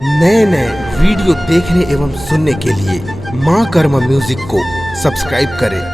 नए नए वीडियो देखने एवं सुनने के लिए माँ कर्मा म्यूजिक को सब्सक्राइब करें।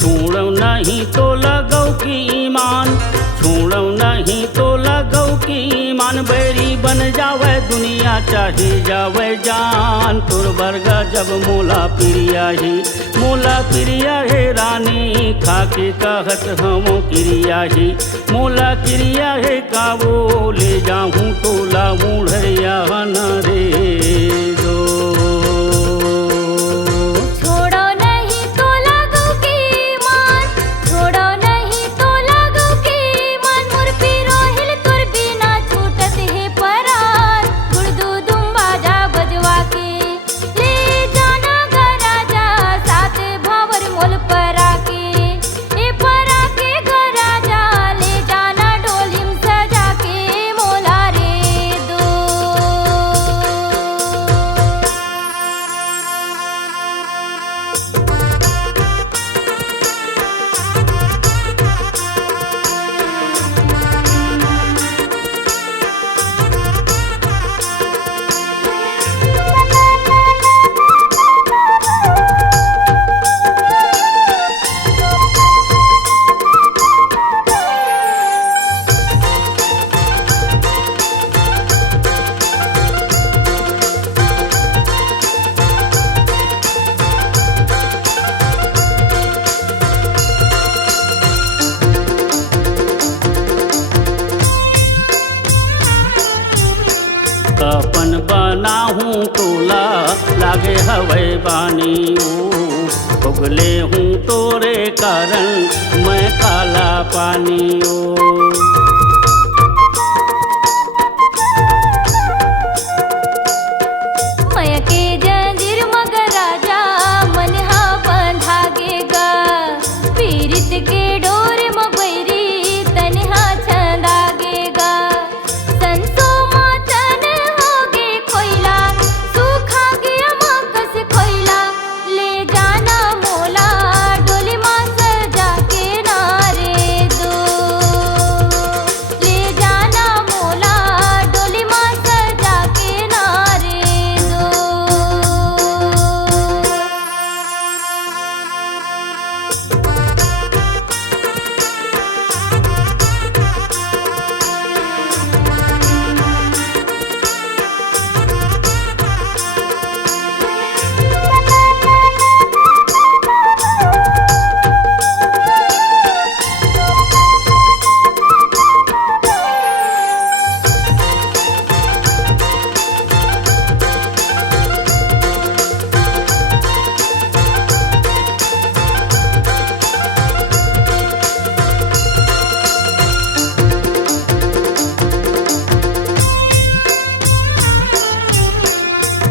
छोड़ो नहीं तो लगौ की ईमान, छोड़ो नहीं तो लगौ की ईमान। बैरी बन जावे दुनिया चाहे जावे जान। तुर बरगा जब मोला प्रिया है रानी, खाके कहत हमो क्रिया ही। मोला क्रिया है काबो ले जाऊँ तोला मुढ़िया न रे दो। अपन बनाहूँ तोला लागे हवे बानी ओ। उगले हूँ तोरे कारण मैं काला पानी ओ। के जंजीर मगर राजा मन हा बंधागेगा। पीरित के डोरे मगैरी तनहा छंदागेगा। संसो मातन होगे खोइला, सूखा गया मकस खोइला। ले जाना मोला डोली माँ सजा के नारे दो। ले जाना मोला डोली माँ सजा के नारे दो।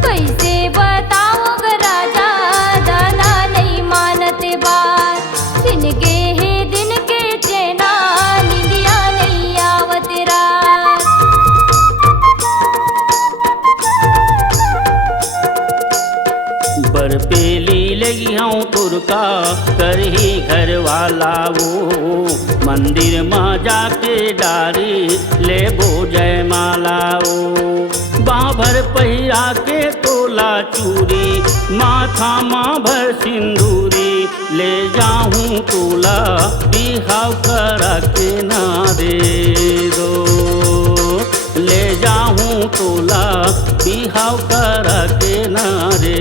कैसे बताओ ग राजा दाना नहीं मानते बात। जिनके है दिन के चैना निंदिया नहीं आवत रात। बर पेली लगी हूँ तुरका करही घर वाला वो। मंदिर में जाके डारी ले बो जय माला ओ। बाभर पहिरा के तोला चूरी, माथा माँ भर सिंदूरी। ले जाऊँ तोला बिहाव करा के ना दे दो। ले जाऊँ तोला बिहाव करा के ना दे